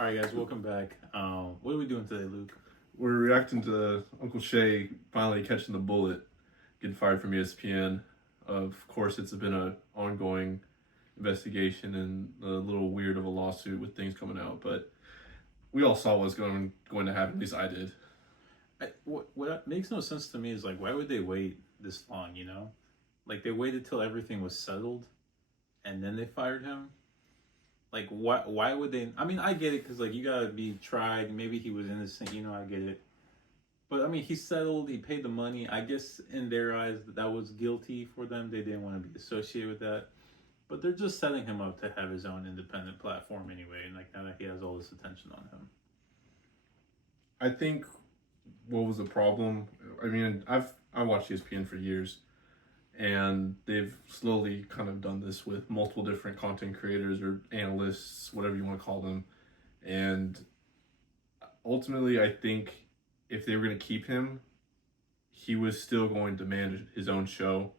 All right, guys, welcome back. What are we doing today, Luke? We're reacting to Uncle Shay finally catching the bullet, getting fired from ESPN. Of course, it's been an ongoing investigation and a little weird of a lawsuit with things coming out, but we all saw what's going to happen. At least I did. What makes no sense to me is like, why would they wait this long? Like they waited till everything was settled, and then they fired him. Like, why would they? I mean, I get it because like you gotta be tried. Maybe he was innocent. I get it. But I mean, he settled. He paid the money. I guess in their eyes, that was guilty for them. They didn't want to be associated with that. But they're just setting him up to have his own independent platform anyway. And like now that he has all this attention on him. I think what was the problem? I mean, I watched ESPN for years, and they've slowly kind of done this with multiple different content creators or analysts, whatever you want to call them. And ultimately, I think if they were going to keep him, he was still going to demand his own show.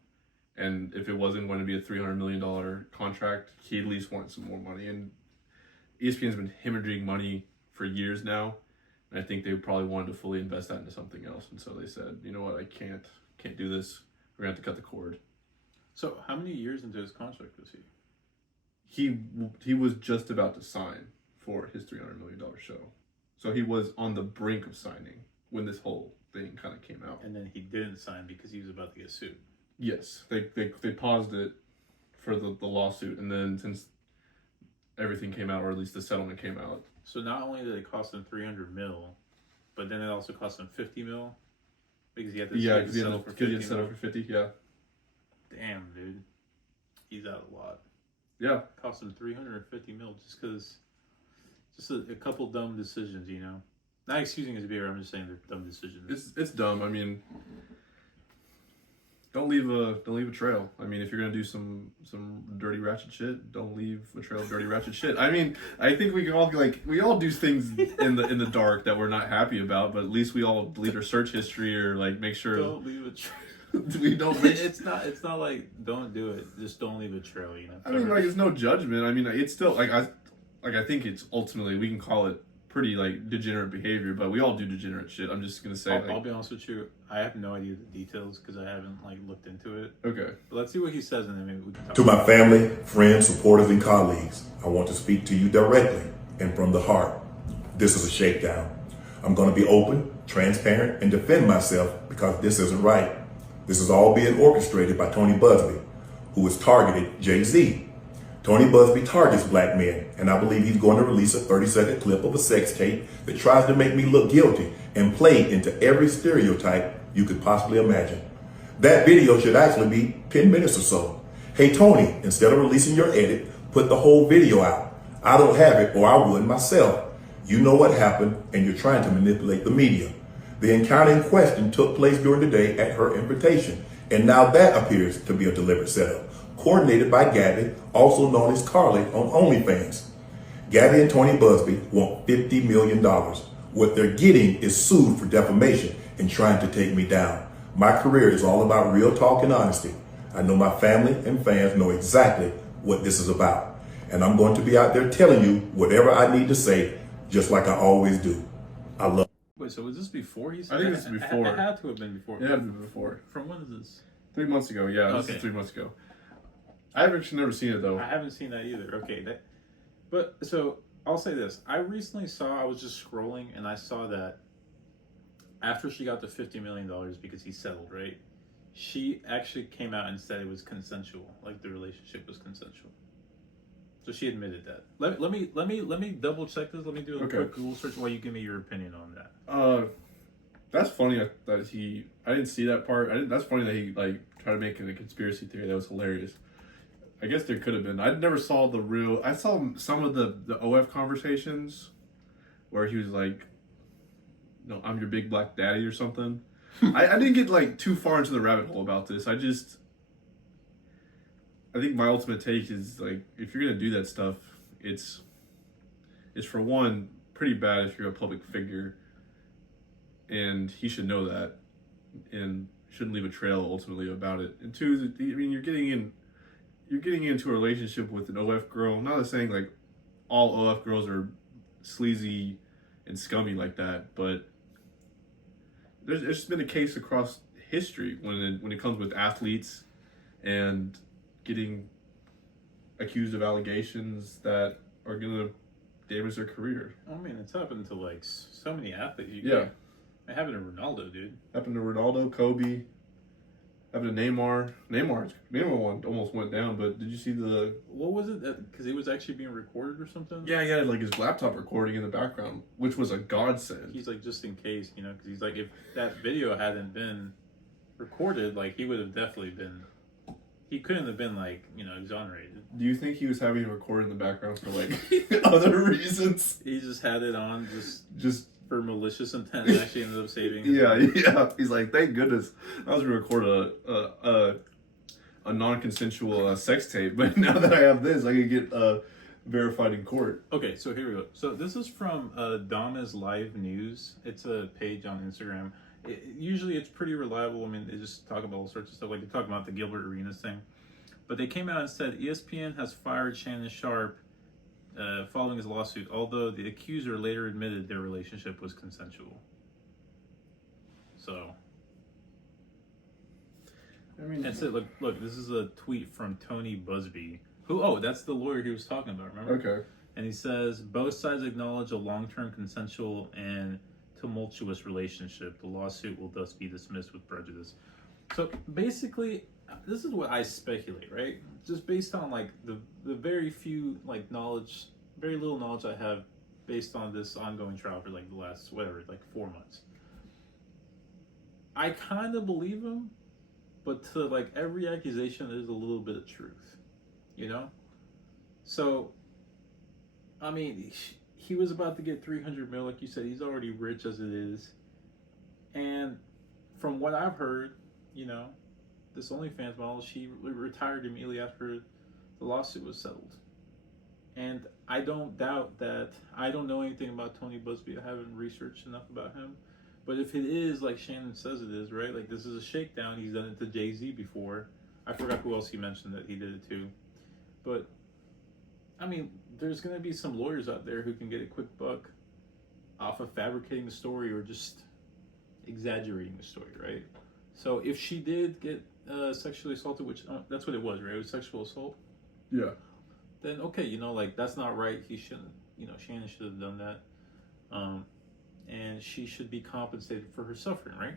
And if it wasn't going to be a $300 million contract, he at least wanted some more money. And ESPN's been hemorrhaging money for years now. And I think they probably wanted to fully invest that into something else. And so they said, you know what, I can't do this. We're going to have to cut the cord. So how many years into his contract was he? He was just about to sign for his $300 million show. So he was on the brink of signing when this whole thing kind of came out. And then he didn't sign because he was about to get sued. Yes, they paused it for the lawsuit, and then since everything came out, or at least the settlement came out. So not only did it cost him 300 mil, but then it also cost him 50 mil because he had to settle for 50 he settled for 50. Yeah. Damn, dude, he's out a lot. Yeah. It cost him 350 mil just because, a couple dumb decisions, Not excusing his behavior. I'm just saying they're dumb decisions. It's dumb. I mean, don't leave a trail. I mean, if you're gonna do some dirty ratchet shit, don't leave a trail of dirty ratchet shit. I mean, I think we all do things in the dark that we're not happy about, but at least we all delete our search history or like make sure don't leave a trail. We don't. It's not like don't do it. Just don't leave a trail. I mean, like it's no judgment. I mean, it's still I think it's ultimately we can call it pretty like degenerate behavior, but we all do degenerate shit. I'm just gonna say. I'll be honest with you. I have no idea the details because I haven't looked into it. Okay. But let's see what he says, and then maybe we can talk. To my family, friends, supporters, and colleagues, I want to speak to you directly and from the heart. This is a shakedown. I'm going to be open, transparent, and defend myself because this isn't right. This is all being orchestrated by Tony Busby, who has targeted Jay-Z. Tony Busby targets black men, and I believe he's going to release a 30-second clip of a sex tape that tries to make me look guilty and play into every stereotype you could possibly imagine. That video should actually be 10 minutes or so. Hey Tony, instead of releasing your edit, put the whole video out. I don't have it, or I would myself. You know what happened, and you're trying to manipulate the media. The encounter in question took place during the day at her invitation, and now that appears to be a deliberate setup, coordinated by Gabby, also known as Carly on OnlyFans. Gabby and Tony Busby want $50 million. What they're getting is sued for defamation and trying to take me down. My career is all about real talk and honesty. I know my family and fans know exactly what this is about. And I'm going to be out there telling you whatever I need to say, just like I always do. I love. Wait, so was this before he said? I think this is before. It had to have been before. It had to be before. From when is this? 3 months ago. Yeah, this Okay. is 3 months ago. I've actually never seen it though. I haven't seen that either. Okay, but so I'll say this. I recently I was just scrolling and I saw that after she got the $50 million because he settled, right? She actually came out and said it was consensual, like the relationship was consensual. So she admitted that. Let me double check this. Let me do a quick Google search while you give me your opinion on that. That's funny that I didn't see that part. That's funny that he tried to make it a conspiracy theory. That was hilarious. I guess there could have been. I never saw the real. I saw some of the OF conversations where he was like, "No, I'm your big black daddy" or something. I didn't get too far into the rabbit hole about this. I think my ultimate take is if you're gonna do that stuff, it's for one pretty bad if you're a public figure, and he should know that, and shouldn't leave a trail ultimately about it. And two, I mean, you're getting into a relationship with an OF girl. I'm not saying all OF girls are sleazy and scummy like that. But there's just been a case across history when it comes with athletes and getting accused of allegations that are gonna damage their career. I mean, it's happened to like so many athletes. Yeah. It happened to Ronaldo, dude. Happened to Ronaldo, Kobe. Happened to Neymar. Neymar one almost went down, but did you see the... What was it? Because he was actually being recorded or something? Yeah, he had like his laptop recording in the background, which was a godsend. He's like, just in case, you know, because he's like, if that video hadn't been recorded, like, he would have definitely been... He couldn't have been, like, you know, exonerated. Do you think he was having it recorded in the background for, like, other reasons? He just had it on Just for malicious intent and actually ended up saving his yeah, life. yeah. He's like, thank goodness I was going to record a non-consensual sex tape, but now that I have this, I can get verified in court. Okay, so here we go. So this is from Donna's Live News. It's a page on Instagram. Usually it's pretty reliable. I mean, they just talk about all sorts of stuff. Like they talk about the Gilbert Arenas thing. But they came out and said ESPN has fired Shannon Sharpe following his lawsuit, although the accuser later admitted their relationship was consensual. So... I mean, That's it. Look, this is a tweet from Tony Busby. That's the lawyer he was talking about, remember? okay. And he says, both sides acknowledge a long-term consensual and tumultuous relationship. The lawsuit will thus be dismissed with prejudice. So basically, this is what I speculate, right? Just based on like the very few like knowledge, very little knowledge I have based on this ongoing trial for like the last, 4 months. I kind of believe him, but to like every accusation, there's a little bit of truth, you know? So, I mean, he was about to get 300 mil, like you said. He's already rich as it is. And from what I've heard, you know, this OnlyFans model, she retired immediately after the lawsuit was settled. And I don't doubt that. I don't know anything about Tony Busby. I haven't researched enough about him. But if it is like Shannon says it is, right? Like this is a shakedown. He's done it to Jay-Z before. I forgot who else he mentioned that he did it to. But, I mean, there's going to be some lawyers out there who can get a quick buck off of fabricating the story or just exaggerating the story, right? So if she did get sexually assaulted, which that's what it was, right? It was sexual assault. Yeah. Then okay, you know, like that's not right. He shouldn't, you know, Shannon should have done that. And she should be compensated for her suffering, right?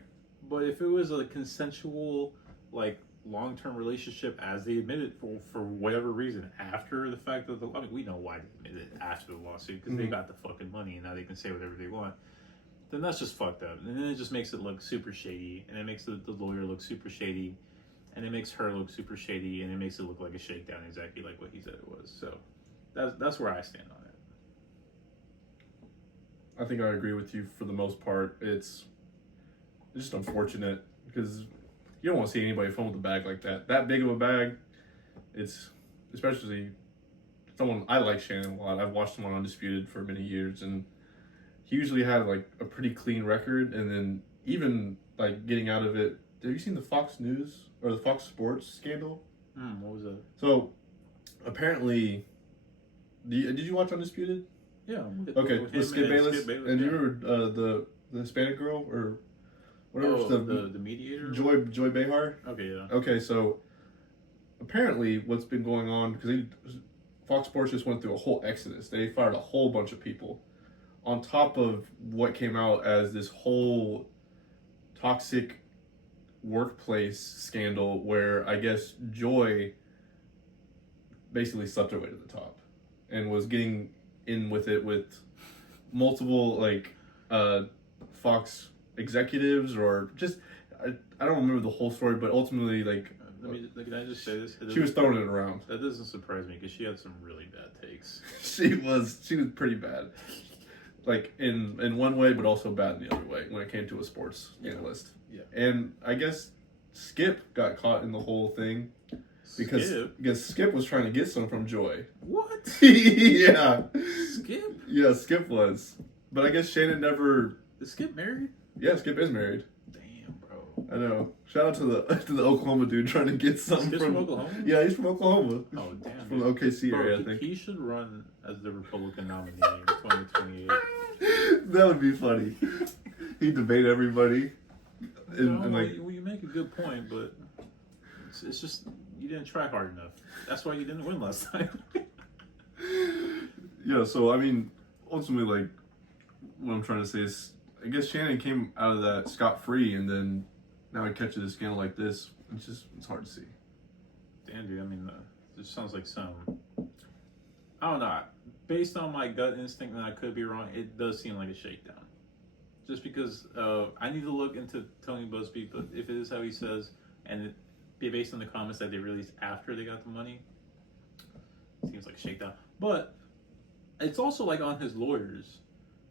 But if it was a consensual, like, long-term relationship, as they admitted for whatever reason, after the fact of I mean, we know why they admitted it after the lawsuit, because they got the fucking money and now they can say whatever they want, then that's just fucked up. And then it just makes it look super shady, and it makes the lawyer look super shady, and it makes her look super shady, and it makes it look like a shakedown, exactly like what he said it was. So that's where I stand on it. I think I agree with you for the most part. It's just unfortunate because you don't want to see anybody film with a bag like that. That big of a bag, it's especially someone I like Shannon a lot. I've watched him on Undisputed for many years, and he usually had like a pretty clean record. And then even like getting out of it. Have you seen the Fox News or the Fox Sports scandal? What was that? So apparently, did you watch Undisputed? Yeah. Okay, with Skip Bayless. And do you remember the Hispanic girl or whatever? The mediator? Joy Behar? Okay, yeah. Okay, so apparently what's been going on, because Fox Sports just went through a whole exodus. They fired a whole bunch of people on top of what came out as this whole toxic workplace scandal where I guess Joy basically slept her way to the top and was getting in with it with multiple like Fox executives or just I don't remember the whole story, but ultimately like can I just say this? She was throwing it around. That doesn't surprise me because she had some really bad takes. she was pretty bad, like in one way, but also bad in the other way when it came to a sports analyst. Yeah. And I guess Skip got caught in the whole thing because Skip was trying to get some from Joy. What? Yeah. Skip? Yeah, Skip was. But I guess Shannon never... Is Skip married? Yeah, Skip is married. Damn, bro. I know. Shout out to the Oklahoma dude trying to get something He's from Oklahoma? Yeah, he's from Oklahoma. Oh, damn. From the OKC Bro, area, I think. he should run as the Republican nominee in 2028. That would be funny. He'd debate everybody. Well, you make a good point, but it's just you didn't try hard enough. That's why you didn't win last time. Yeah, so I mean, ultimately, like, what I'm trying to say is, I guess Shannon came out of that scot-free, and then now he catches a scandal like this. It's hard to see. Damn, dude. I mean, this sounds like some. I don't know. Based on my gut instinct, and I could be wrong, it does seem like a shakedown. Just because I need to look into Tony Busby, but if it is how he says, and it be based on the comments that they released after they got the money, it seems like a shakedown. But it's also like on his lawyers,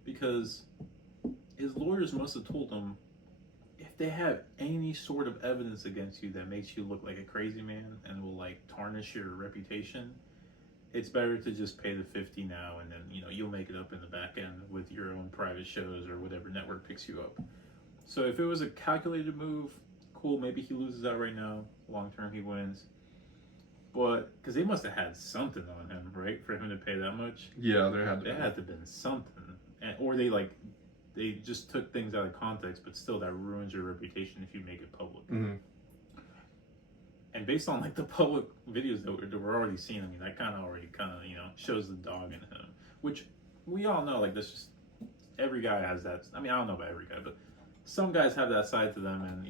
because his lawyers must have told him, if they have any sort of evidence against you that makes you look like a crazy man and will like tarnish your reputation, it's better to just pay the 50 now, and then you'll make it up in the back end with your own private shows or whatever network picks you up. So if it was a calculated move, cool, maybe he loses out right now. Long term he wins. But because they must have had something on him, right, for him to pay that much. Yeah, there had to have been something, or they just took things out of context, but still that ruins your reputation if you make it public. Mm-hmm. And based on like the public videos that we're already seeing, I mean, that kind of shows the dog in him, which we all know. Like, this just every guy has that. I mean, I don't know about every guy, but some guys have that side to them, and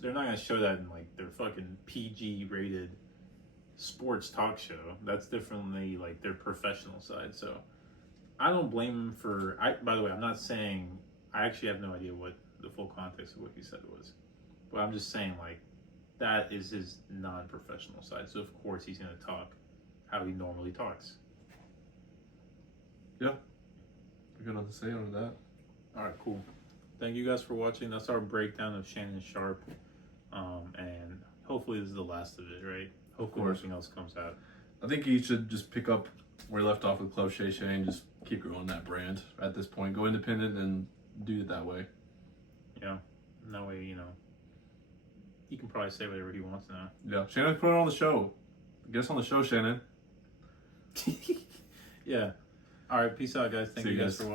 they're not gonna show that in like their fucking PG rated sports talk show. That's definitely like their professional side. So I don't blame him for. By the way, I'm not saying, I actually have no idea what the full context of what he said was, but I'm just saying like, that is his non-professional side. So of course he's going to talk how he normally talks. Yeah. I got nothing to say on that. All right, cool. Thank you guys for watching. That's our breakdown of Shannon Sharpe. And hopefully this is the last of it, right? Hopefully nothing else comes out. I think he should just pick up where he left off with Club Shay Shay and just keep growing that brand at this point. Go independent and do it that way. Yeah. That way, he can probably say whatever he wants now. Yeah. Shannon, put it on the show. Get us on the show, Shannon. Yeah. All right. Peace out, guys. Thank you guys for watching.